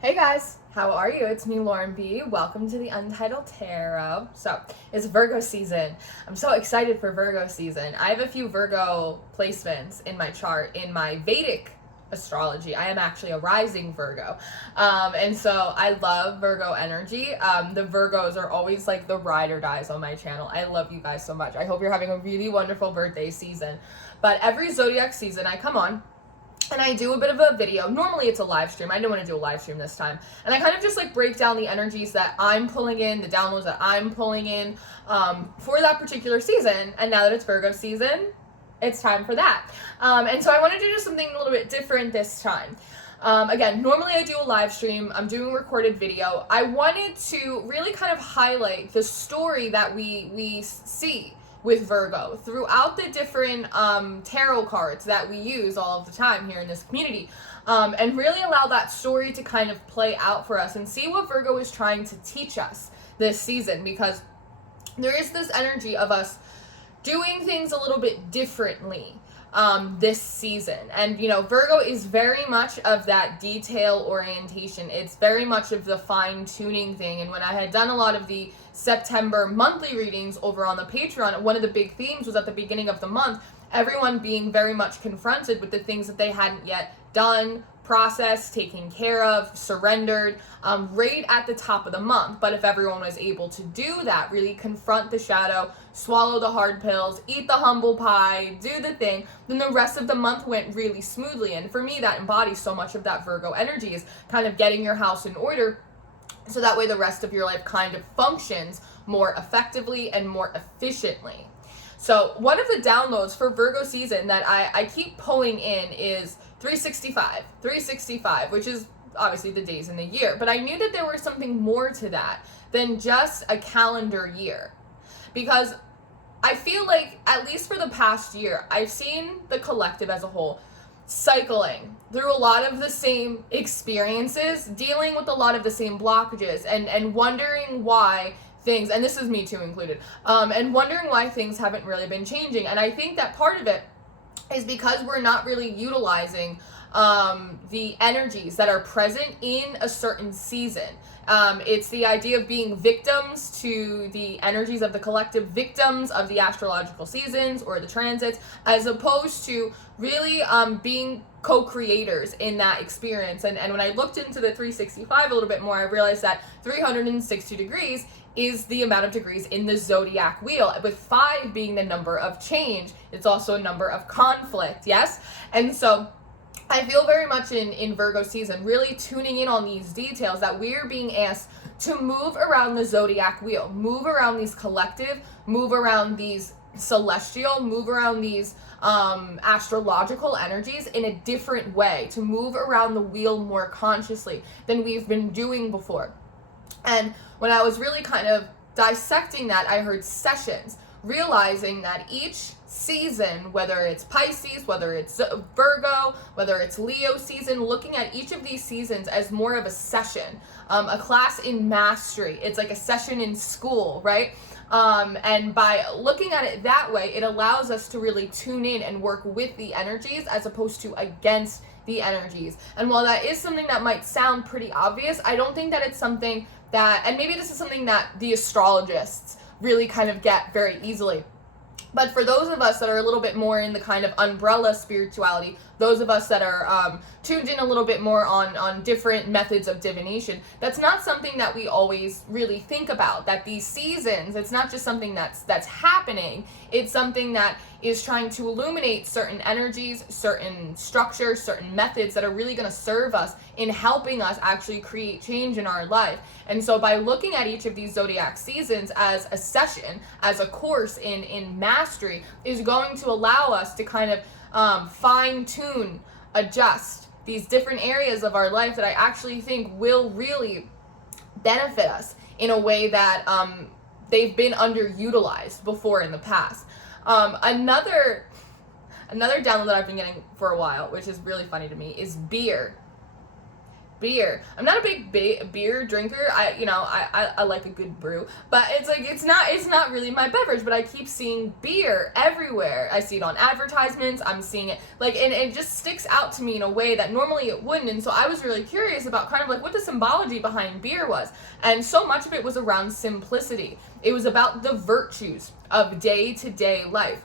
Hey guys, how are you? It's me, Lauren B. Welcome to the Untitled Tarot. So, it's Virgo season. I'm so excited for Virgo season. I have a few Virgo placements in my chart in my Vedic astrology. I am actually a rising Virgo. And so I love Virgo energy. The Virgos are always like the ride or dies on my channel. I love you guys so much. I hope you're having a really wonderful birthday season. But every zodiac season I come on and I do a bit of a video. Normally it's a live stream. I didn't want to do a live stream this time. And I kind of just like break down the energies that I'm pulling in, the downloads that I'm pulling in for that particular season. And now that it's Virgo season, it's time for that. And so I wanted to do something a little bit different this time. Again, normally I do a live stream. I'm doing a recorded video. I wanted to really kind of highlight the story that we see with Virgo throughout the different tarot cards that we use all of the time here in this community, and really allow that story to kind of play out for us and see what Virgo is trying to teach us this season, because there is this energy of us doing things a little bit differently this season. And you know, Virgo is very much of that detail orientation. It's very much of the fine-tuning thing. And when I had done a lot of the September monthly readings over on the Patreon, one of the big themes was at the beginning of the month, everyone being very much confronted with the things that they hadn't yet done, processed, taken care of, surrendered, right at the top of the month. But if everyone was able to do that, really confront the shadow, swallow the hard pills, eat the humble pie, do the thing, then the rest of the month went really smoothly. And for me, that embodies so much of that Virgo energy, is kind of getting your house in order, so that way the rest of your life kind of functions more effectively and more efficiently. So one of the downloads for Virgo season that I keep pulling in is 365, which is obviously the days in the year. But I knew that there was something more to that than just a calendar year. Because I feel like, at least for the past year, I've seen the collective as a whole cycling through a lot of the same experiences, dealing with a lot of the same blockages, and wondering why things, and this is me too included, and wondering why things haven't really been changing. And I think that part of it is because we're not really utilizing the energies that are present in a certain season. It's the idea of being victims to the energies of the collective, victims of the astrological seasons or the transits, as opposed to really being co-creators in that experience. And when I looked into the 365 a little bit more, I realized that 360 degrees is the amount of degrees in the zodiac wheel, with 5 being the number of change. It's also a number of conflict, yes? And so I feel very much in Virgo season, really tuning in on these details, that we're being asked to move around the zodiac wheel, move around these collective, move around these celestial, move around these astrological energies in a different way, to move around the wheel more consciously than we've been doing before. And when I was really kind of dissecting that, I heard sessions, realizing that each season, whether it's Pisces, whether it's Virgo, whether it's Leo season, looking at each of these seasons as more of a session, a class in mastery. It's like a session in school, right? And by looking at it that way, it allows us to really tune in and work with the energies as opposed to against the energies. And while that is something that might sound pretty obvious, I don't think that it's something that, and maybe this is something that the astrologists really kind of get very easily. But for those of us that are a little bit more in the kind of umbrella spirituality, those of us that are tuned in a little bit more on different methods of divination, that's not something that we always really think about. That these seasons, it's not just something that's happening, it's something that is trying to illuminate certain energies, certain structures, certain methods that are really going to serve us in helping us actually create change in our life. And so by looking at each of these zodiac seasons as a session, as a course in mastery, is going to allow us to kind of fine-tune, adjust these different areas of our life that I actually think will really benefit us in a way that they've been underutilized before in the past. Another download that I've been getting for a while, which is really funny to me, is beer. beer. I'm not a big beer drinker. I like a good brew, but it's not really my beverage, but I keep seeing beer everywhere. I see it on advertisements. I'm seeing it and it just sticks out to me in a way that normally it wouldn't. And so I was really curious about kind of what the symbology behind beer was. And so much of it was around simplicity. It was about the virtues of day-to-day life.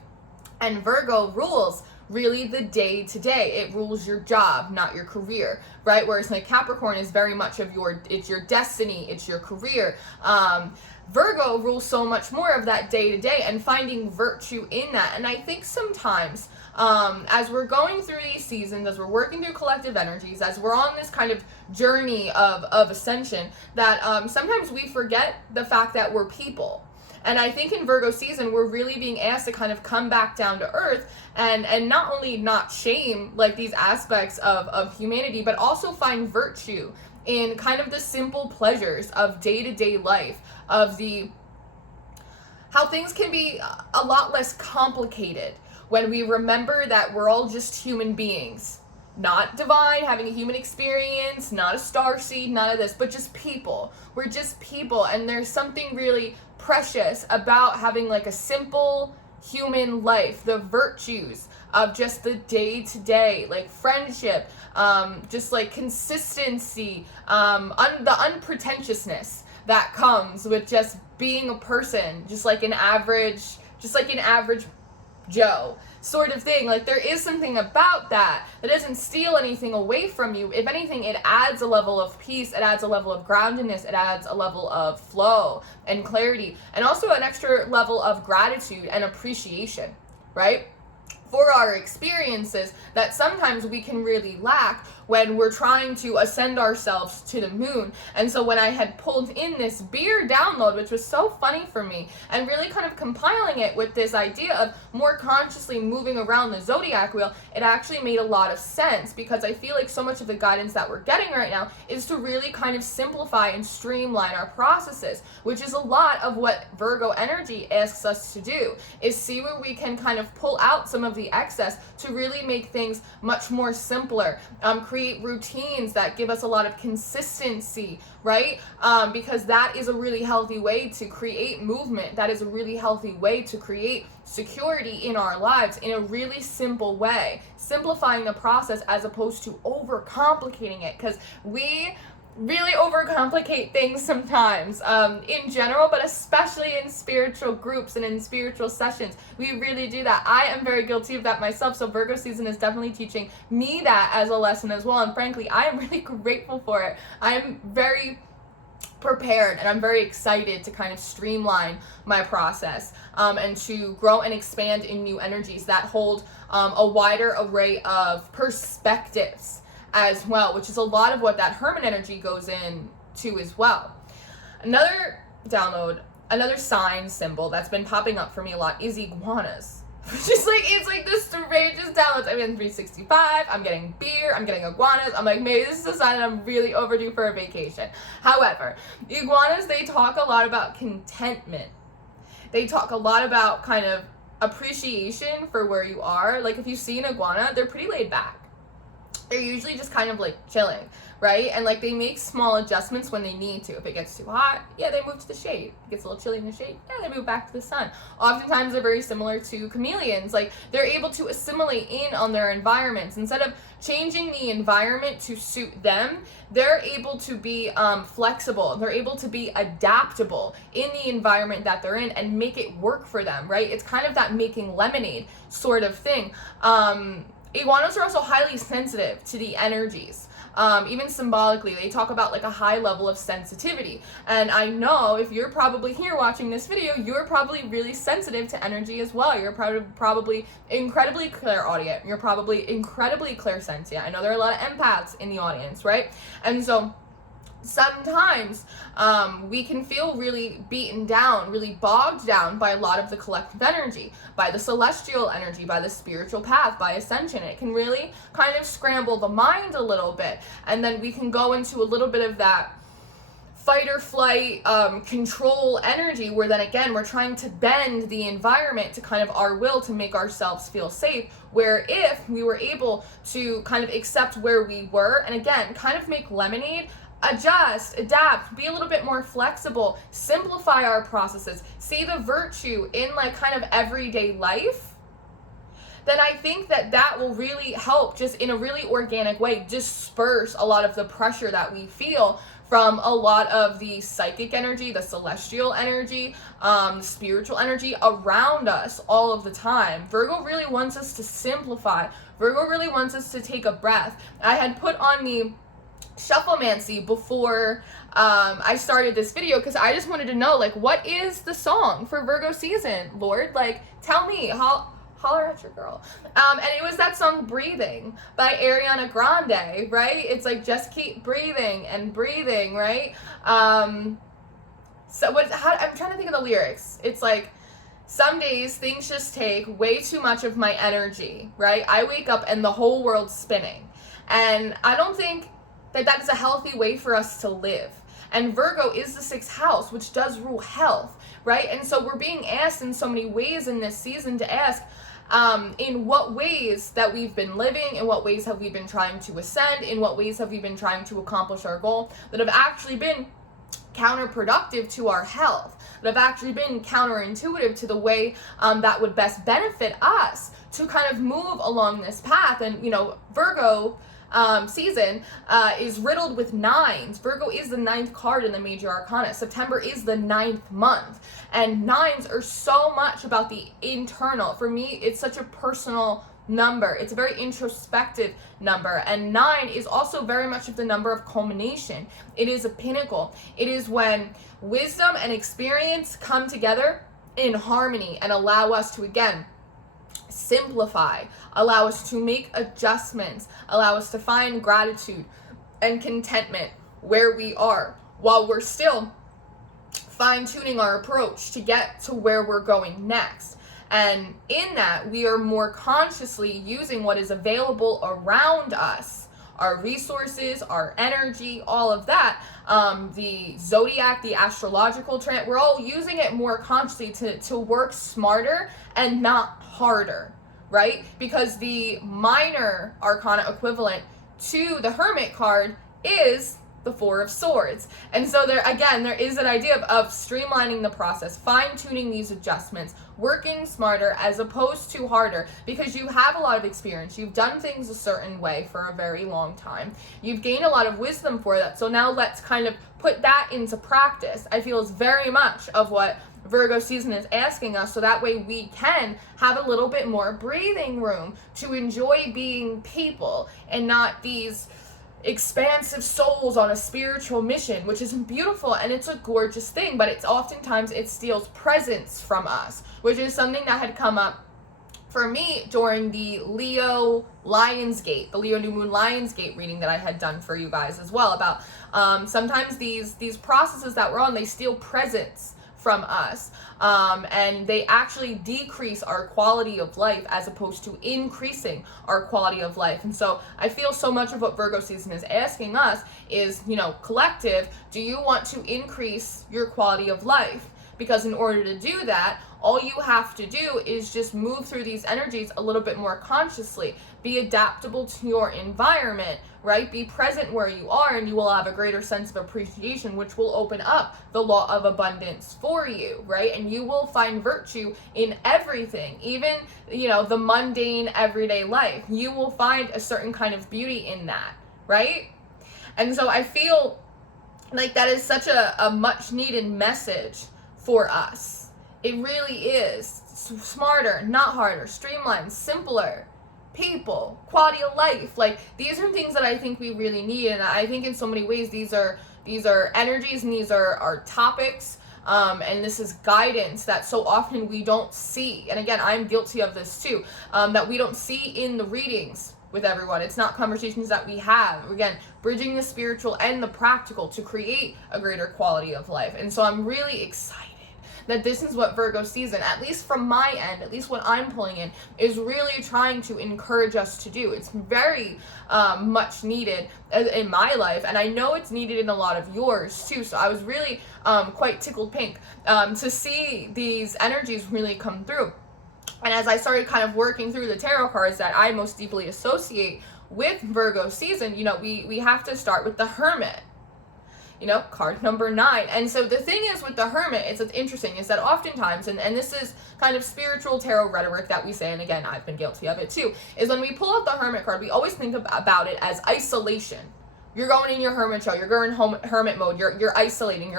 And Virgo rules really the day-to-day. It rules your job, not your career, right? Whereas Capricorn is very much of it's your destiny, it's your career. Virgo rules so much more of that day-to-day and finding virtue in that. And I think sometimes as we're going through these seasons, as we're working through collective energies, as we're on this kind of journey of ascension, that sometimes we forget the fact that we're people. And I think in Virgo season, we're really being asked to kind of come back down to earth and not only not shame these aspects of humanity, but also find virtue in kind of the simple pleasures of day-to-day life, of how things can be a lot less complicated when we remember that we're all just human beings. Not divine, having a human experience, not a starseed, none of this, but just people. We're just people, and there's something really precious about having a simple human life, the virtues of just the day-to-day, friendship, just consistency, the unpretentiousness that comes with just being a person, just like an average Joe sort of thing. There is something about that doesn't steal anything away from you. If anything, it adds a level of peace, it adds a level of groundedness, it adds a level of flow and clarity, and also an extra level of gratitude and appreciation, right? For our experiences that sometimes we can really lack when we're trying to ascend ourselves to the moon. And so when I had pulled in this beer download, which was so funny for me, and really kind of compiling it with this idea of more consciously moving around the zodiac wheel, it actually made a lot of sense, because I feel like so much of the guidance that we're getting right now is to really kind of simplify and streamline our processes, which is a lot of what Virgo energy asks us to do, is see where we can kind of pull out some of the excess to really make things much more simpler, create routines that give us a lot of consistency, right? Because that is a really healthy way to create movement. That is a really healthy way to create security in our lives in a really simple way, simplifying the process as opposed to overcomplicating it, because we really overcomplicate things sometimes in general, but especially in spiritual groups and in spiritual sessions. We really do that. I am very guilty of that myself, so Virgo season is definitely teaching me that as a lesson as well, and frankly, I am really grateful for it. I am very prepared and I'm very excited to kind of streamline my process and to grow and expand in new energies that hold a wider array of perspectives as well, which is a lot of what that Hermit energy goes into as well. Another download, another sign symbol that's been popping up for me a lot is iguanas. Just it's the strangest downloads. I'm getting 365, I'm getting beer, I'm getting iguanas. I'm maybe this is a sign that I'm really overdue for a vacation. However, iguanas, they talk a lot about contentment. They talk a lot about kind of appreciation for where you are. If you see an iguana, they're pretty laid back. They're usually just kind of chilling, right? And they make small adjustments when they need to. If it gets too hot, yeah, they move to the shade. If it gets a little chilly in the shade, yeah, they move back to the sun. Oftentimes they're very similar to chameleons. They're able to assimilate in on their environments. Instead of changing the environment to suit them, they're able to be flexible. They're able to be adaptable in the environment that they're in and make it work for them, right? It's kind of that making lemonade sort of thing. Iguanas are also highly sensitive to the energies. Even symbolically, they talk about a high level of sensitivity. And I know if you're probably here watching this video, you're probably really sensitive to energy as well. You're probably incredibly clairaudient. You're probably incredibly clairsentient. I know there are a lot of empaths in the audience, right? And so sometimes we can feel really beaten down, really bogged down by a lot of the collective energy, by the celestial energy, by the spiritual path, by ascension. It can really kind of scramble the mind a little bit, and then we can go into a little bit of that fight or flight, control energy, where then again we're trying to bend the environment to kind of our will to make ourselves feel safe, where if we were able to kind of accept where we were and again kind of make lemonade, adjust, adapt, be a little bit more flexible, simplify our processes, see the virtue in like kind of everyday life, then I think that that will really help just in a really organic way disperse a lot of the pressure that we feel from a lot of the psychic energy, the celestial energy, spiritual energy around us all of the time. Virgo really wants us to simplify. Virgo really wants us to take a breath. I had put on the shufflemancy before I started this video because I just wanted to know, like, what is the song for Virgo season, Lord? Like, tell me, holler at your girl. And it was that song Breathing by Ariana Grande, right? It's like, just keep breathing and breathing, right? I'm trying to think of the lyrics. It's like, some days things just take way too much of my energy, right? I wake up and the whole world's spinning. And I don't think that is a healthy way for us to live. And Virgo is the 6th house, which does rule health, right? And so we're being asked in so many ways in this season to ask, in what ways that we've been living, in what ways have we been trying to ascend, in what ways have we been trying to accomplish our goal that have actually been counterproductive to our health, that have actually been counterintuitive to the way that would best benefit us to kind of move along this path. And, you know, Virgo season is riddled with 9s. Virgo is the 9th card in the major arcana. September is the 9th month. And 9s are so much about the internal. For me, it's such a personal number. It's a very introspective number. And 9 is also very much of the number of culmination. It is a pinnacle. It is when wisdom and experience come together in harmony and allow us to, again, simplify, allow us to make adjustments, allow us to find gratitude and contentment where we are, while we're still fine-tuning our approach to get to where we're going next. And in that, we are more consciously using what is available around us, our resources, our energy, all of that, the zodiac, the astrological trend, we're all using it more consciously to work smarter and not harder, right? Because the minor arcana equivalent to the Hermit card is the 4 of Swords. And so there is an idea of streamlining the process, fine-tuning these adjustments, working smarter as opposed to harder, because you have a lot of experience. You've done things a certain way for a very long time. You've gained a lot of wisdom for that. So now let's kind of put that into practice. I feel is very much of what Virgo season is asking us, so that way we can have a little bit more breathing room to enjoy being people and not these expansive souls on a spiritual mission, which is beautiful and it's a gorgeous thing, but it's oftentimes it steals presence from us, which is something that had come up for me during the Leo Lionsgate, the Leo New Moon Lionsgate reading that I had done for you guys as well, about sometimes these processes that we're on, they steal presence from us, and they actually decrease our quality of life as opposed to increasing our quality of life. And so I feel so much of what Virgo season is asking us is, you know, collective, do you want to increase your quality of life? Because in order to do that, all you have to do is just move through these energies a little bit more consciously. Be adaptable to your environment, right? Be present where you are, and you will have a greater sense of appreciation, which will open up the law of abundance for you, right? And you will find virtue in everything, even, you know, the mundane everyday life. You will find a certain kind of beauty in that, right? And so I feel like that is such a much needed message for us. It really is. Smarter, not harder, streamlined, simpler, people, quality of life. Like, these are things that I think we really need, and I think in so many ways these are energies, and these are topics, and this is guidance that so often we don't see. And again, I'm guilty of this too, that we don't see in the readings with everyone. It's not conversations that we have. Again, bridging the spiritual and the practical to create a greater quality of life. And so I'm really excited that this is what Virgo season, at least from my end, at least what I'm pulling in, is really trying to encourage us to do. It's very much needed in my life, and I know it's needed in a lot of yours too. So I was really quite tickled pink to see these energies really come through. And as I started kind of working through the tarot cards that I most deeply associate with Virgo season, you know, we have to start with the Hermit, you know, card number 9. And so the thing is with the Hermit, it's interesting, is that oftentimes, and this is kind of spiritual tarot rhetoric that we say, and again, I've been guilty of it too, is when we pull out the Hermit card, we always think about it as isolation. You're going in your hermit show, you're going hermit mode, you're isolating.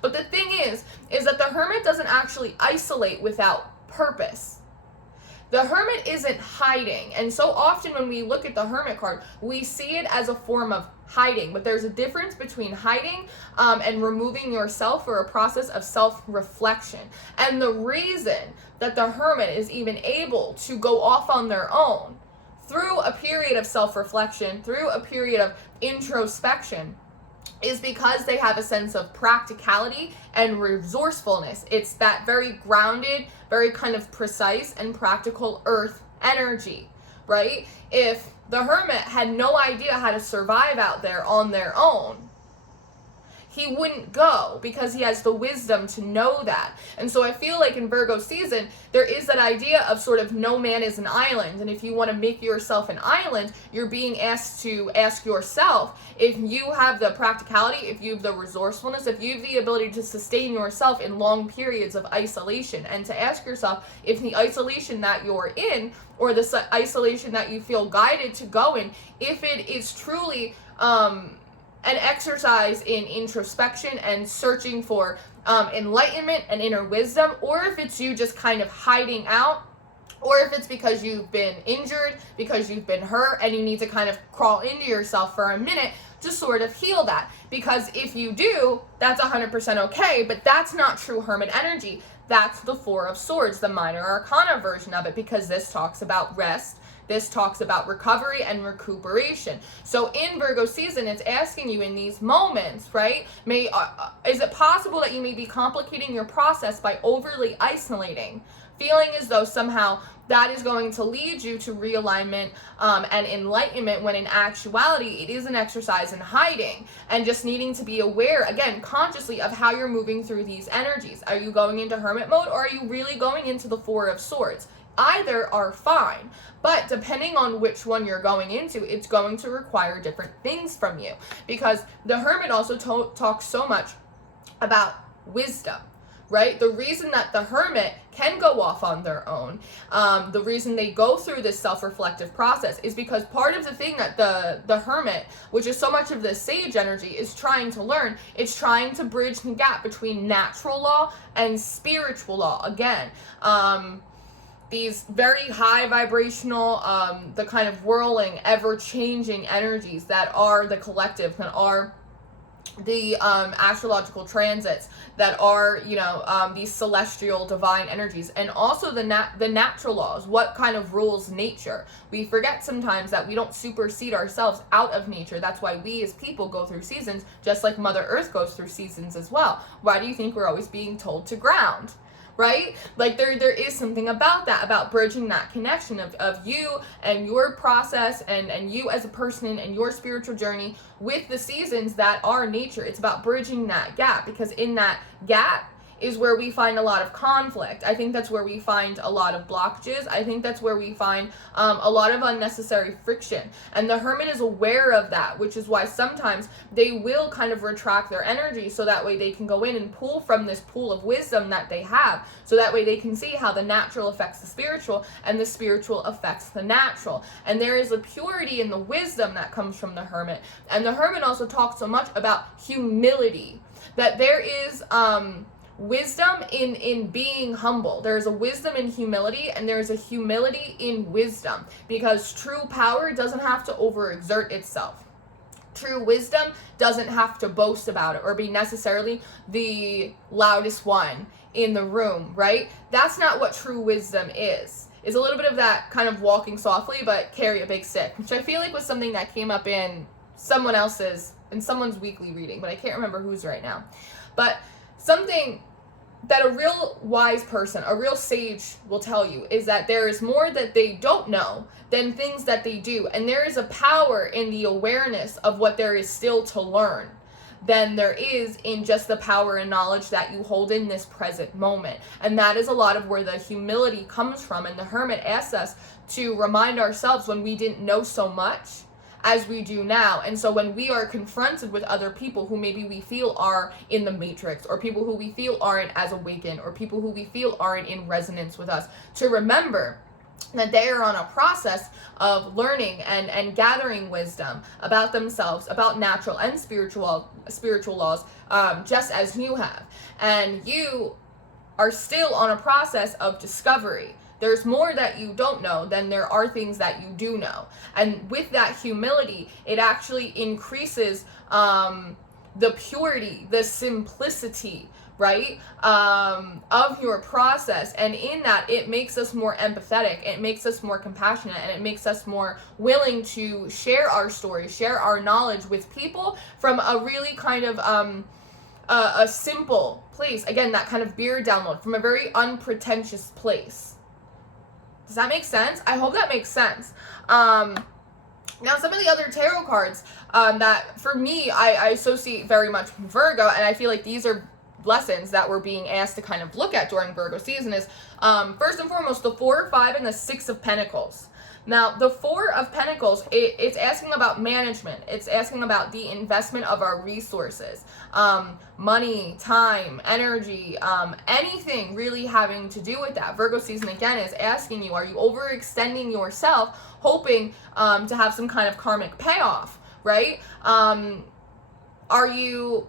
But the thing is that the Hermit doesn't actually isolate without purpose. The Hermit isn't hiding, and so often when we look at the Hermit card, we see it as a form of hiding, but there's a difference between hiding and removing yourself, or a process of self-reflection. And the reason that the Hermit is even able to go off on their own through a period of self-reflection, through a period of introspection, is because they have a sense of practicality and resourcefulness. It's that very grounded, very kind of precise and practical earth energy, right? If the Hermit had no idea how to survive out there on their own, he wouldn't go, because he has the wisdom to know that. And so I feel like in Virgo season, there is that idea of sort of no man is an island. And if you want to make yourself an island, you're being asked to ask yourself if you have the practicality, if you have the resourcefulness, if you have the ability to sustain yourself in long periods of isolation, and to ask yourself if the isolation that you're in, or the isolation that you feel guided to go in, if it is truly an exercise in introspection and searching for enlightenment and inner wisdom, or if it's you just kind of hiding out, or if it's because you've been injured, because you've been hurt, and you need to kind of crawl into yourself for a minute to sort of heal that. Because if you do, that's 100% okay, but that's not true Hermit energy. That's the Four of Swords, the minor arcana version of it, because this talks about rest. This talks about recovery and recuperation. So in Virgo season, it's asking you in these moments, right? Is it possible that you may be complicating your process by overly isolating, feeling as though somehow that is going to lead you to realignment and enlightenment, when in actuality, it is an exercise in hiding and just needing to be aware, again, consciously, of how you're moving through these energies. Are you going into Hermit mode, or are you really going into the Four of Swords? Either are fine, but depending on which one you're going into, it's going to require different things from you, because the Hermit also talks so much about wisdom, right? The reason that the Hermit can go off on their own, the reason they go through this self-reflective process, is because part of the thing that the Hermit, which is so much of the sage energy, is trying to learn, it's trying to bridge the gap between natural law and spiritual law. Again, these very high vibrational, the kind of whirling, ever-changing energies that are the collective, that are the astrological transits, that are, you know, these celestial divine energies, and also the natural laws, what kind of rules nature. We forget sometimes that we don't supersede ourselves out of nature. That's why we as people go through seasons, just like Mother Earth goes through seasons as well. Why do you think we're always being told to ground? Right? Like there is something about that, about bridging that connection of you and your process and you as a person and your spiritual journey with the seasons that are nature. It's about bridging that gap, because in that gap is where we find a lot of conflict. I think that's where we find a lot of blockages. I think that's where we find a lot of unnecessary friction. And the Hermit is aware of that, which is why sometimes they will kind of retract their energy, so that way they can go in and pull from this pool of wisdom that they have, so that way they can see how the natural affects the spiritual and the spiritual affects the natural. And there is a purity in the wisdom that comes from the Hermit. And the Hermit also talks so much about humility, that there is wisdom in being humble. There's a wisdom in humility, and there's a humility in wisdom, because true power doesn't have to overexert itself. True wisdom doesn't have to boast about it or be necessarily the loudest one in the room, right? That's not what true wisdom is. It's a little bit of that kind of walking softly but carry a big stick, which I feel like was something that came up in someone's weekly reading, but I can't remember whose right now. But something that a real wise person, a real sage will tell you is that there is more that they don't know than things that they do. And there is a power in the awareness of what there is still to learn than there is in just the power and knowledge that you hold in this present moment. And that is a lot of where the humility comes from. And the Hermit asks us to remind ourselves when we didn't know so much as we do now. And so when we are confronted with other people who maybe we feel are in the matrix, or people who we feel aren't as awakened, or people who we feel aren't in resonance with us, to remember that they are on a process of learning and gathering wisdom about themselves, about natural and spiritual laws, just as you have. And you are still on a process of discovery. There's more that you don't know than there are things that you do know. And with that humility, it actually increases the purity, the simplicity, right, of your process. And in that, it makes us more empathetic, it makes us more compassionate, and it makes us more willing to share our story, share our knowledge with people from a really kind of a simple place. Again, that kind of beer download from a very unpretentious place. Does that make sense? I hope that makes sense. Now, some of the other tarot cards that, for me, I associate very much with Virgo, and I feel like these are lessons that we're being asked to kind of look at during Virgo season, is first and foremost the 4, 5, and the 6 of Pentacles. Now, the 4 of Pentacles, it's asking about management. It's asking about the investment of our resources, money, time, energy, anything really having to do with that. Virgo season, again, is asking you, are you overextending yourself, hoping to have some kind of karmic payoff, right? Are you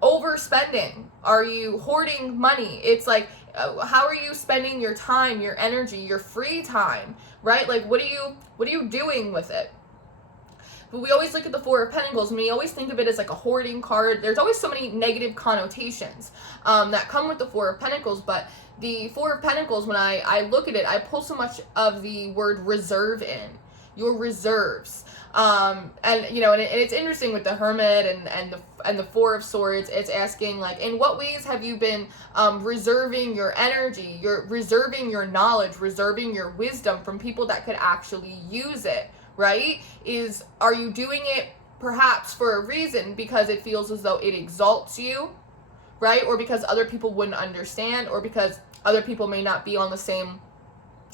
overspending? Are you hoarding money? It's like, how are you spending your time, your energy, your free time, right? Like, what are you doing with it? But we always look at the 4 of Pentacles and we always think of it as like a hoarding card. There's always so many negative connotations that come with the 4 of Pentacles. But the 4 of Pentacles, when I look at it, I pull so much of the word reserve in. Your reserves. And you know, and it's interesting with the Hermit and the 4 of Swords. It's asking, like, in what ways have you been reserving your energy, you're reserving your knowledge, reserving your wisdom from people that could actually use it, right? Are you doing it perhaps for a reason because it feels as though it exalts you, right? Or because other people wouldn't understand, or because other people may not be on the same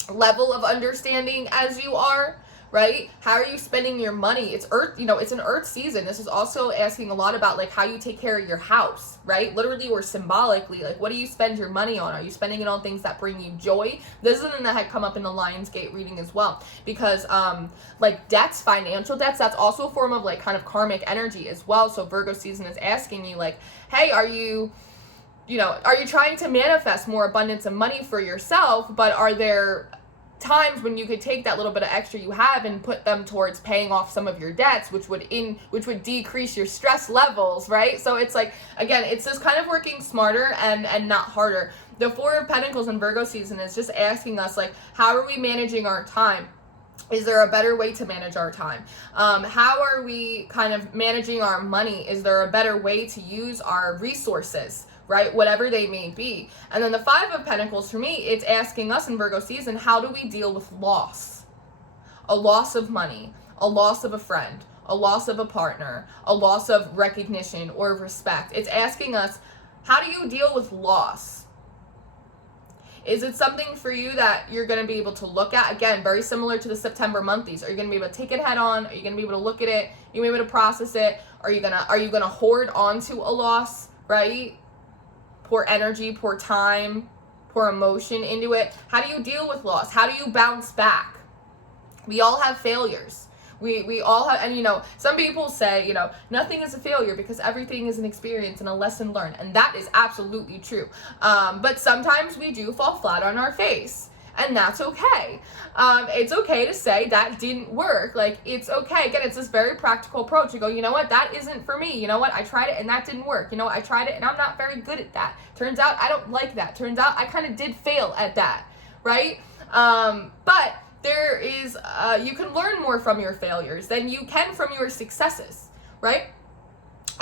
level of understanding as you are, right? How are you spending your money? It's Earth, you know, it's an Earth season. This is also asking a lot about, like, how you take care of your house, right? Literally or symbolically, like, what do you spend your money on? Are you spending it on things that bring you joy? This is something that had come up in the Lionsgate reading as well, because like debts, financial debts, that's also a form of like kind of karmic energy as well. So Virgo season is asking you, like, hey, are you trying to manifest more abundance of money for yourself, but are there times when you could take that little bit of extra you have and put them towards paying off some of your debts, which would decrease your stress levels, right? So it's like, again, it's just kind of working smarter and not harder. The 4 of Pentacles in Virgo season is just asking us, like, how are we managing our time? Is there a better way to manage our time? How are we kind of managing our money? Is there a better way to use our resources, right? Whatever they may be. And then the 5 of Pentacles, for me, it's asking us in Virgo season, how do we deal with loss? A loss of money, a loss of a friend, a loss of a partner, a loss of recognition or respect. It's asking us, how do you deal with loss? Is it something for you that you're going to be able to look at? Again, very similar to the September monthlies. Are you going to be able to take it head on? Are you going to be able to look at it? Are you going to be able to process it? Are you going to hoard onto a loss, right? Pour energy, pour time, pour emotion into it. How do you deal with loss? How do you bounce back? We all have failures. We all have, and you know, some people say, you know, nothing is a failure because everything is an experience and a lesson learned. And that is absolutely true. But sometimes we do fall flat on our face. And that's okay. It's okay to say that didn't work. Like, it's okay. Again, it's this very practical approach. You go, you know what? That isn't for me. You know what? I tried it and that didn't work. You know, I tried it and I'm not very good at that. Turns out I don't like that. Turns out I kind of did fail at that. Right? But there is, you can learn more from your failures than you can from your successes. Right?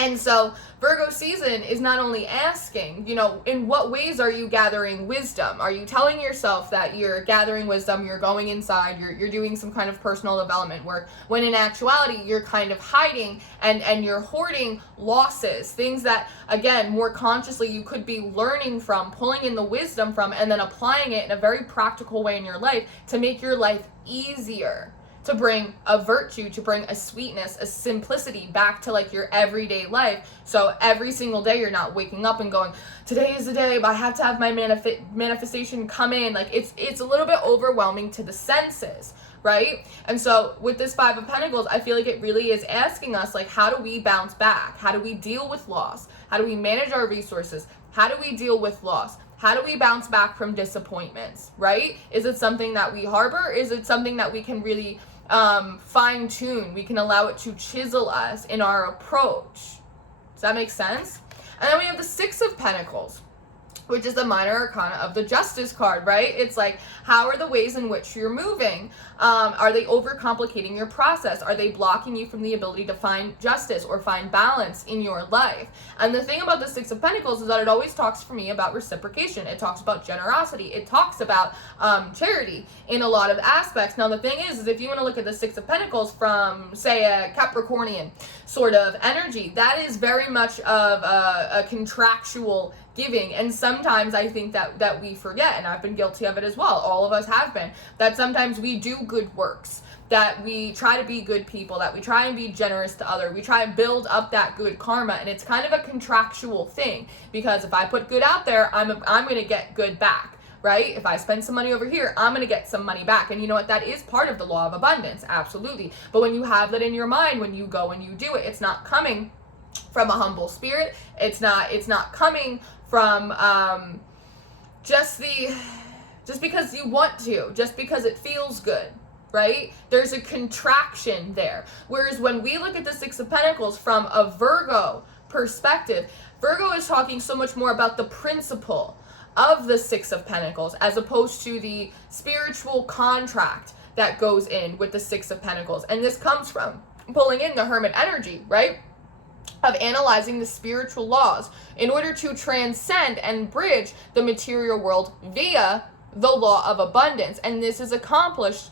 And so Virgo season is not only asking, you know, in what ways are you gathering wisdom? Are you telling yourself that you're gathering wisdom, you're going inside, you're doing some kind of personal development work, when in actuality you're kind of hiding and you're hoarding losses, things that, again, more consciously you could be learning from, pulling in the wisdom from, and then applying it in a very practical way in your life to make your life easier, to bring a virtue, to bring a sweetness, a simplicity back to like your everyday life. So every single day you're not waking up and going, today is the day, but I have to have my manifestation come in. Like it's a little bit overwhelming to the senses, right? And so with this Five of Pentacles, I feel like it really is asking us, like, how do we bounce back? How do we deal with loss? How do we manage our resources? How do we deal with loss? How do we bounce back from disappointments, right? Is it something that we harbor? Is it something that we can really fine tune? We can allow it to chisel us in our approach. Does that make sense? And then we have the Six of Pentacles, which is the minor arcana of the Justice card, right? It's like, how are the ways in which you're moving? Are they overcomplicating your process? Are they blocking you from the ability to find justice or find balance in your life? And the thing about the Six of Pentacles is that it always talks for me about reciprocation. It talks about generosity. It talks about charity in a lot of aspects. Now, the thing is if you want to look at the Six of Pentacles from, say, a Capricornian sort of energy, that is very much of a contractual giving. And sometimes I think that we forget, and I've been guilty of it as well, all of us have been, that sometimes we do good works, that we try to be good people, that we try and be generous to others, we try and build up that good karma, and it's kind of a contractual thing, because if I put good out there, I'm going to get good back, right? If I spend some money over here, I'm going to get some money back. And you know what? That is part of the law of abundance, absolutely. But when you have that in your mind, when you go and you do it, it's not coming from a humble spirit. It's not coming from just because you want to, just because it feels good, right? There's a contraction there. Whereas when we look at the Six of Pentacles from a Virgo perspective, Virgo is talking so much more about the principle of the Six of Pentacles as opposed to the spiritual contract that goes in with the Six of Pentacles. And this comes from pulling in the Hermit energy, right? Of analyzing the spiritual laws in order to transcend and bridge the material world via the law of abundance. And this is accomplished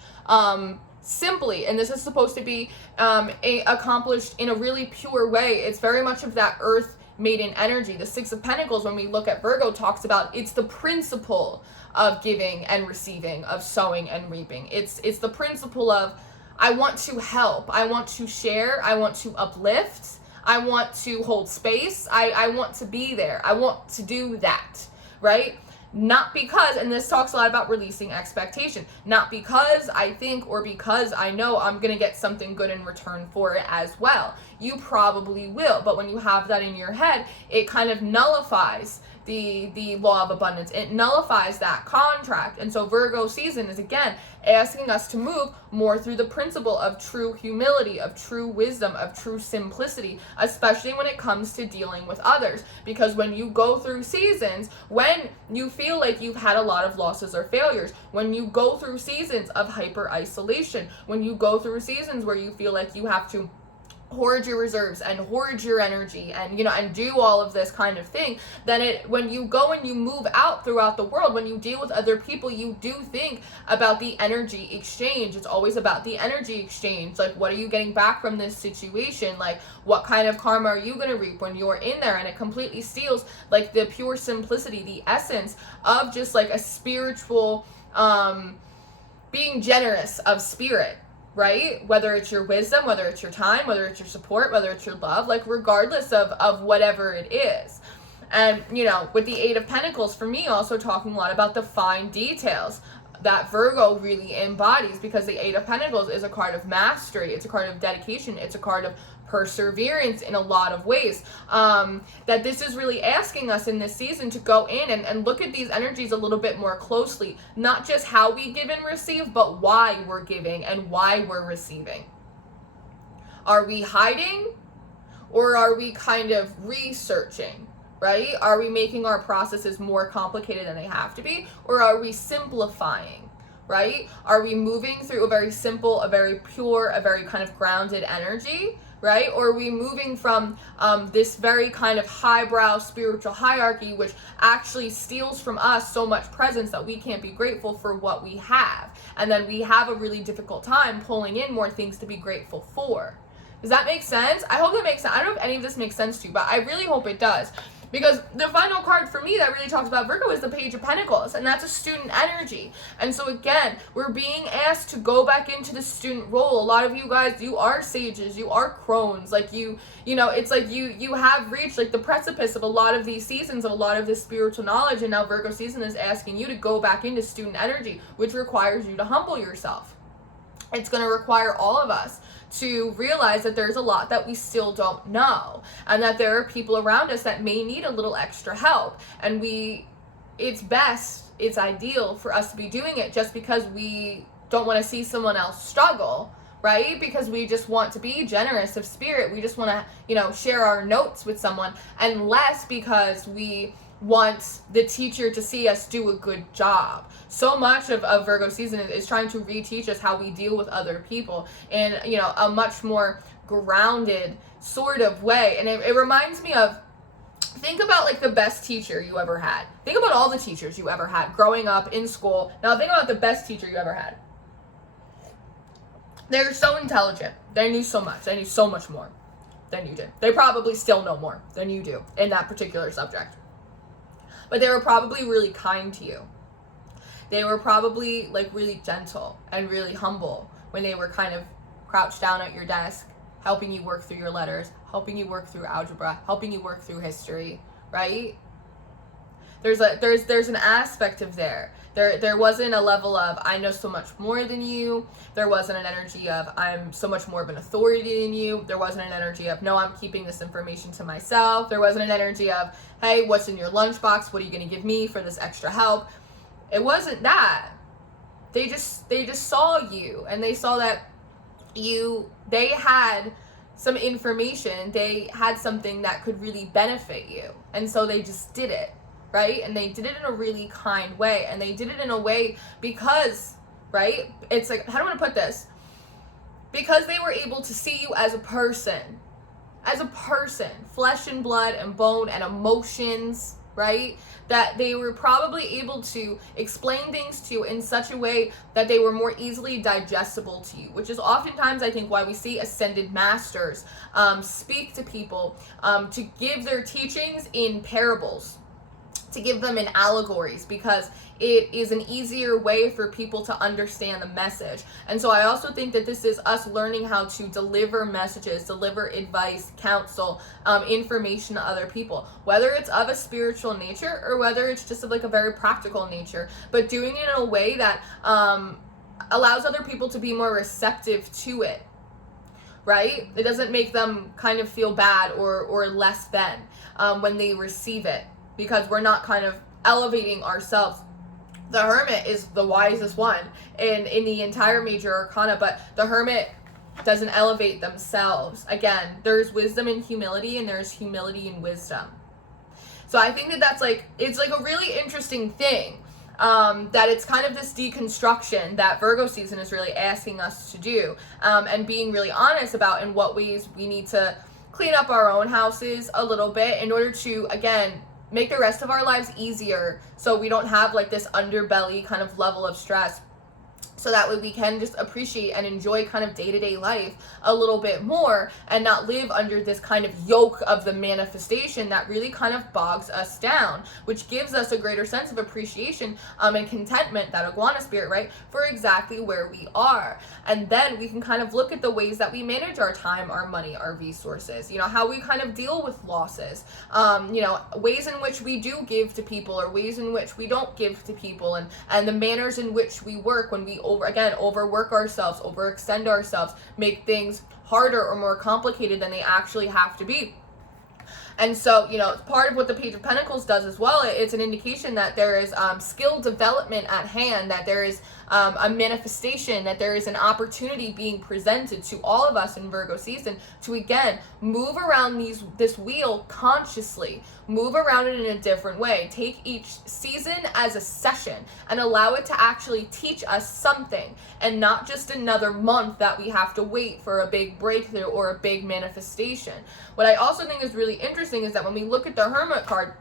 simply, and this is supposed to be accomplished in a really pure way. It's very much of that earth maiden energy. The Six of Pentacles, when we look at Virgo, talks about it's the principle of giving and receiving, of sowing and reaping. It's the principle of, I want to help, I want to share, I want to uplift, I want to hold space, I want to be there, I want to do that, right? Not because, and this talks a lot about releasing expectation, not because I think or because I know I'm going to get something good in return for it as well. You probably will, but when you have that in your head, it kind of nullifies the law of abundance. It nullifies that contract. And so Virgo season is, again, asking us to move more through the principle of true humility, of true wisdom, of true simplicity, especially when it comes to dealing with others. Because when you go through seasons, when you feel like you've had a lot of losses or failures, when you go through seasons of hyper isolation, when you go through seasons where you feel like you have to hoard your reserves and hoard your energy and, you know, and do all of this kind of thing, then when you go and you move out throughout the world, when you deal with other people, you do think about the energy exchange. It's always about the energy exchange. Like, what are you getting back from this situation? Like, what kind of karma are you going to reap when you're in there? And it completely steals, like, the pure simplicity, the essence of just, like, a spiritual, being generous of spirit. Right? Whether it's your wisdom, whether it's your time, whether it's your support, whether it's your love, like regardless of whatever it is. And, you know, with the Eight of Pentacles, for me, also talking a lot about the fine details that Virgo really embodies, because the Eight of Pentacles is a card of mastery. It's a card of dedication. It's a card of perseverance in a lot of ways. That this is really asking us in this season to go in and look at these energies a little bit more closely. Not just how we give and receive, but why we're giving and why we're receiving. Are we hiding, or are we kind of researching? Right? Are we making our processes more complicated than they have to be? Or are we simplifying? Right? Are we moving through a very simple, a very pure, a very kind of grounded energy? right? Or are we moving from this very kind of highbrow spiritual hierarchy, which actually steals from us so much presence that we can't be grateful for what we have? And then we have a really difficult time pulling in more things to be grateful for. Does that make sense? I hope that makes sense. I don't know if any of this makes sense to you, but I really hope it does. Because the final card for me that really talks about Virgo is the Page of Pentacles, and that's a student energy. And so again, we're being asked to go back into the student role. A lot of you guys, you are sages, you are crones, like you know, it's like you have reached like the precipice of a lot of these seasons, of a lot of this spiritual knowledge, and now Virgo season is asking you to go back into student energy, which requires you to humble yourself. It's going to require all of us to realize that there's a lot that we still don't know, and that there are people around us that may need a little extra help, and it's ideal for us to be doing it just because we don't want to see someone else struggle, right? Because we just want to be generous of spirit. We just want to, you know, share our notes with someone, and less because we want the teacher to see us do a good job. So much of Virgo season is trying to reteach us how we deal with other people in, you know, a much more grounded sort of way. And it reminds me of, think about like the best teacher you ever had. Think about all the teachers you ever had growing up in school. Now think about the best teacher you ever had. They're so intelligent. They knew so much. They knew so much more than you did. They probably still know more than you do in that particular subject. But they were probably really kind to you. They were probably like really gentle and really humble when they were kind of crouched down at your desk, helping you work through your letters, helping you work through algebra, helping you work through history, right? There's an aspect of there wasn't a level of I know so much more than you. There wasn't an energy of I'm so much more of an authority than you. There wasn't an energy of no, I'm keeping this information to myself. There wasn't an energy of hey, what's in your lunchbox? What are you going to give me for this extra help? It wasn't that. They just saw you, and they saw that they had some information. They had something that could really benefit you, and so they just did it. Right? And they did it in a really kind way. And they did it in a way because, right? It's like, how do I want to put this? Because they were able to see you as a person, flesh and blood and bone and emotions, right? That they were probably able to explain things to you in such a way that they were more easily digestible to you, which is oftentimes, I think, why we see ascended masters speak to people, to give their teachings in parables, to give them in allegories, because it is an easier way for people to understand the message. And so I also think that this is us learning how to deliver messages, deliver advice, counsel, information to other people, whether it's of a spiritual nature or whether it's just of like a very practical nature, but doing it in a way that allows other people to be more receptive to it. Right? It doesn't make them kind of feel bad or less than when they receive it, because we're not kind of elevating ourselves. The Hermit is the wisest one in the entire major arcana, but the Hermit doesn't elevate themselves. Again, there's wisdom in humility, and there's humility in wisdom. So I think that that's like, it's like a really interesting thing, that it's kind of this deconstruction that Virgo season is really asking us to do, and being really honest about in what ways we need to clean up our own houses a little bit in order to, again, make the rest of our lives easier, so we don't have like this underbelly kind of level of stress, so that way we can just appreciate and enjoy kind of day-to-day life a little bit more, and not live under this kind of yoke of the manifestation that really kind of bogs us down, which gives us a greater sense of appreciation and contentment, that Iguana spirit, right, for exactly where we are. And then we can kind of look at the ways that we manage our time, our money, our resources, you know, how we kind of deal with losses, you know, ways in which we do give to people or ways in which we don't give to people, and the manners in which we work when we overwork ourselves, overextend ourselves, make things harder or more complicated than they actually have to be. And so, you know, part of what the Page of Pentacles does as well, it's an indication that there is skill development at hand, that there is a manifestation, that there is an opportunity being presented to all of us in Virgo season to, again, move around this wheel consciously, move around it in a different way. Take each season as a session and allow it to actually teach us something, and not just another month that we have to wait for a big breakthrough or a big manifestation. What I also think is really interesting is that when we look at the Hermit card,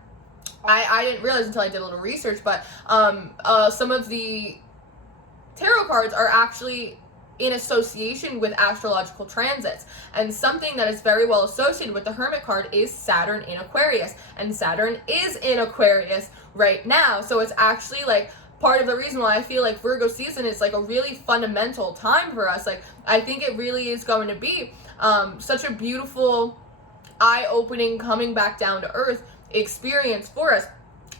I didn't realize until I did a little research, but some of the tarot cards are actually in association with astrological transits, and something that is very well associated with the Hermit card is Saturn in Aquarius, and Saturn is in Aquarius right now. So it's actually like part of the reason why I feel like Virgo season is like a really fundamental time for us. Like, I think it really is going to be such a beautiful, eye-opening, coming back down to earth experience for us.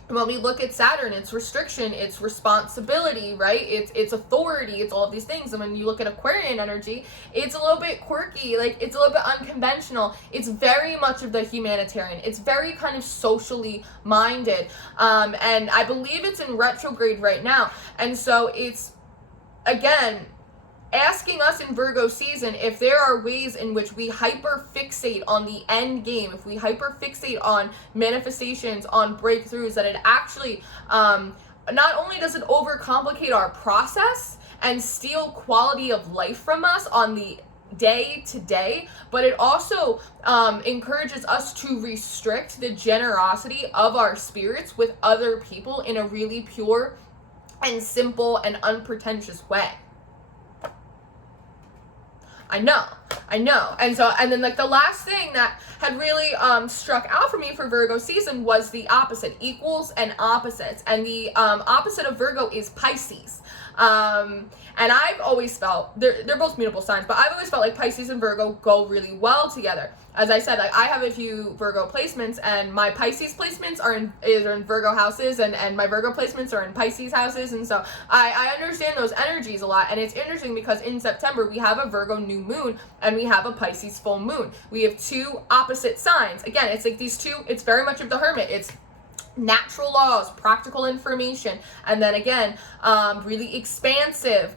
When we look at Saturn, it's restriction, it's responsibility, right? It's authority, it's all of these things. And when you look at Aquarian energy, it's a little bit quirky, like it's a little bit unconventional. It's very much of the humanitarian. It's very kind of socially minded. And I believe it's in retrograde right now. And so it's, again, asking us in Virgo season if there are ways in which we hyper fixate on the end game, if we hyper fixate on manifestations, on breakthroughs, that it actually not only does it overcomplicate our process and steal quality of life from us on the day to day, but it also encourages us to restrict the generosity of our spirits with other people in a really pure and simple and unpretentious way. I know. And then like the last thing that had really struck out for me for Virgo season was the opposite, equals and opposites. And the opposite of Virgo is Pisces. And I've always felt, they're both mutable signs, but I've always felt like Pisces and Virgo go really well together. As I said, like I have a few Virgo placements, and my Pisces placements are in Virgo houses, and my Virgo placements are in Pisces houses. And so I understand those energies a lot. And it's interesting because in September we have a Virgo new moon and we have a Pisces full moon. We have two opposite signs. Again, it's like these two, it's very much of the Hermit. It's natural laws, practical information, and then again, really expansive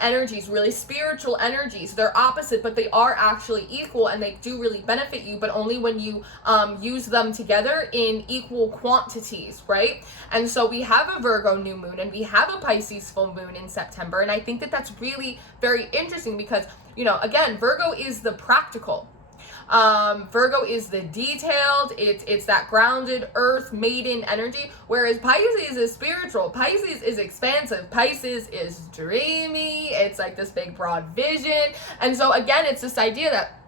energies, really spiritual energies. They're opposite, but they are actually equal, and they do really benefit you, but only when you use them together in equal quantities, right? And so we have a Virgo new moon and we have a Pisces full moon in September, and I think that that's really very interesting because, you know, again, Virgo is the practical. Virgo is the detailed, it's that grounded earth maiden energy, whereas Pisces is spiritual, Pisces is expansive, Pisces is dreamy, it's like this big broad vision. And so again, it's this idea that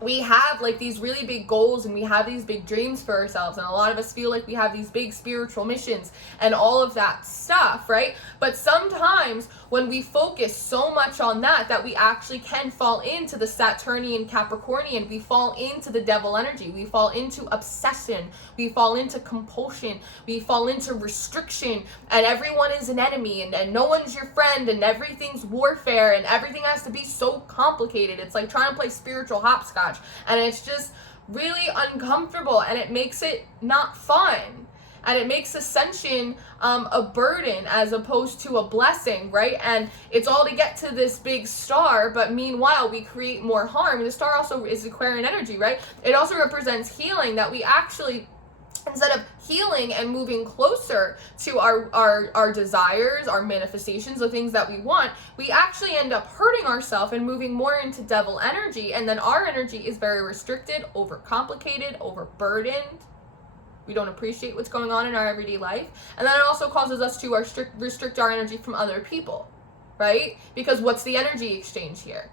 we have like these really big goals and we have these big dreams for ourselves, and a lot of us feel like we have these big spiritual missions and all of that stuff, right? But sometimes when we focus so much on that we actually can fall into the Saturnian Capricornian, we fall into the devil energy, we fall into obsession, we fall into compulsion, we fall into restriction, and everyone is an enemy, and no one's your friend, and everything's warfare, and everything has to be so complicated. It's like trying to play spiritual hopscotch, and it's just really uncomfortable, and it makes it not fun. And it makes ascension a burden as opposed to a blessing, right? And it's all to get to this big star, but meanwhile we create more harm. And the star also is Aquarian energy, right? It also represents healing, that we actually, instead of healing and moving closer to our desires, our manifestations, the things that we want, we actually end up hurting ourselves and moving more into devil energy. And then our energy is very restricted, overcomplicated, overburdened. We don't appreciate what's going on in our everyday life. And then it also causes us to restrict our energy from other people, right? Because what's the energy exchange here?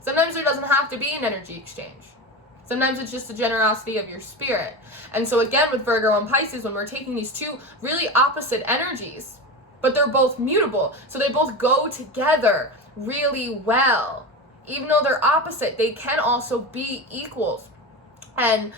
Sometimes there doesn't have to be an energy exchange. Sometimes it's just the generosity of your spirit. And so again, with Virgo and Pisces, when we're taking these two really opposite energies, but they're both mutable, so they both go together really well. Even though they're opposite, they can also be equals. And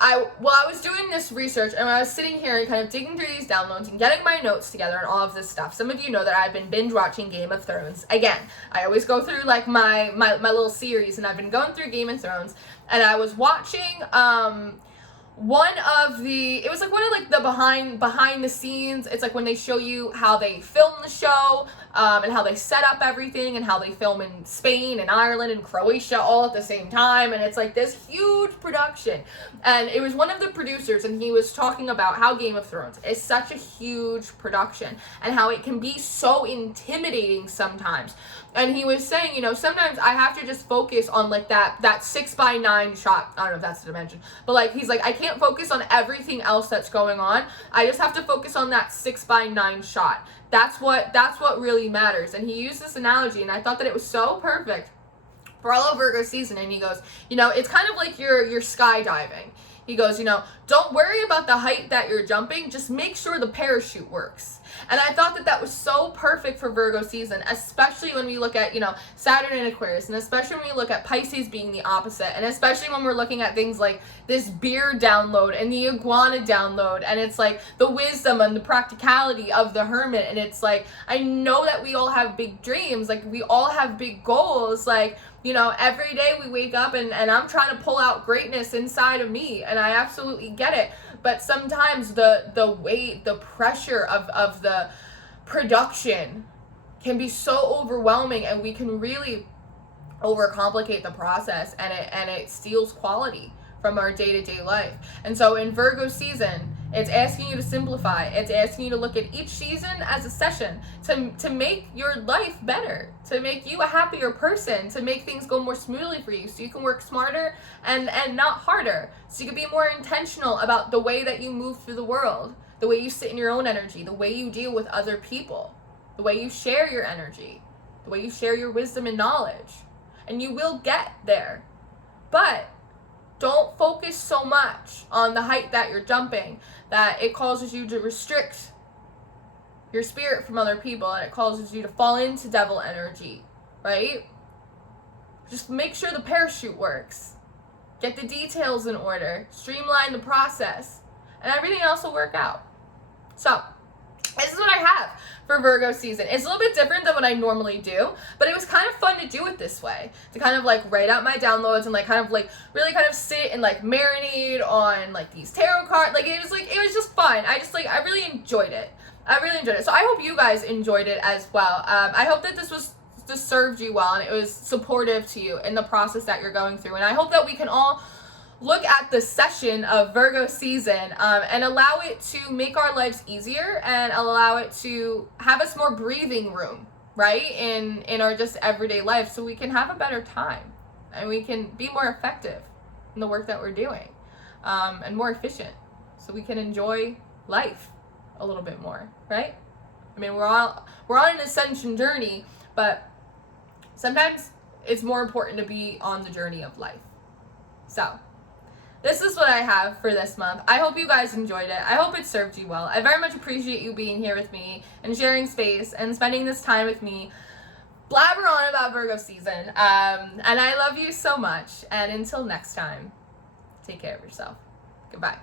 I was doing this research, and I was sitting here and kind of digging through these downloads and getting my notes together and all of this stuff. Some of you know that I've been binge watching Game of Thrones. Again, I always go through like my little series, and I've been going through Game of Thrones, and I was watching it was like one of like the behind the scenes. It's like when they show you how they film the show, and how they set up everything, and how they film in Spain and Ireland and Croatia all at the same time, and it's like this huge production. And it was one of the producers, and he was talking about how Game of Thrones is such a huge production and how it can be so intimidating sometimes. And he was saying, you know, sometimes I have to just focus on like that 6x9 shot. I don't know if that's the dimension, but like he's like, I can't focus on everything else that's going on. I just have to focus on that 6x9 shot. That's what really matters. And he used this analogy, and I thought that it was so perfect for all of Virgo season. And he goes, you know, it's kind of like you're skydiving. He goes, you know, don't worry about the height that you're jumping, just make sure the parachute works. And I thought that that was so perfect for Virgo season, especially when we look at, you know, Saturn and Aquarius, and especially when we look at Pisces being the opposite, and especially when we're looking at things like this beer download and the Iguana download, and it's like the wisdom and the practicality of the Hermit. And it's like, I know that we all have big dreams, like we all have big goals, like, you know, every day we wake up and I'm trying to pull out greatness inside of me, and I absolutely get it. But sometimes the weight, the pressure of the production can be so overwhelming, and we can really overcomplicate the process, and it steals quality from our day-to-day life. And so in Virgo season, it's asking you to simplify. It's asking you to look at each season as a session to make your life better, to make you a happier person, to make things go more smoothly for you, so you can work smarter and not harder, so you can be more intentional about the way that you move through the world, the way you sit in your own energy, the way you deal with other people, the way you share your energy, the way you share your wisdom and knowledge. And you will get there. But don't focus so much on the height that you're jumping that it causes you to restrict your spirit from other people, and it causes you to fall into devil energy, right? Just make sure the parachute works. Get the details in order. Streamline the process, and everything else will work out. So, this is what I have for Virgo season. It's a little bit different than what I normally do, but it was kind of fun to do it this way, to kind of like write out my downloads and like kind of like really kind of sit and like marinate on like these tarot cards. Like it was just fun. I really enjoyed it. So I hope you guys enjoyed it as well. I hope that this served you well, and it was supportive to you in the process that you're going through. And I hope that we can all look at the session of Virgo season and allow it to make our lives easier, and allow it to have us more breathing room, right, in our just everyday life, so we can have a better time and we can be more effective in the work that we're doing, and more efficient, so we can enjoy life a little bit more, right? I mean, we're on an ascension journey, but sometimes it's more important to be on the journey of life. So this is what I have for this month. I hope you guys enjoyed it. I hope it served you well. I very much appreciate you being here with me and sharing space and spending this time with me, blabber on about Virgo season. And I love you so much. And until next time, take care of yourself. Goodbye.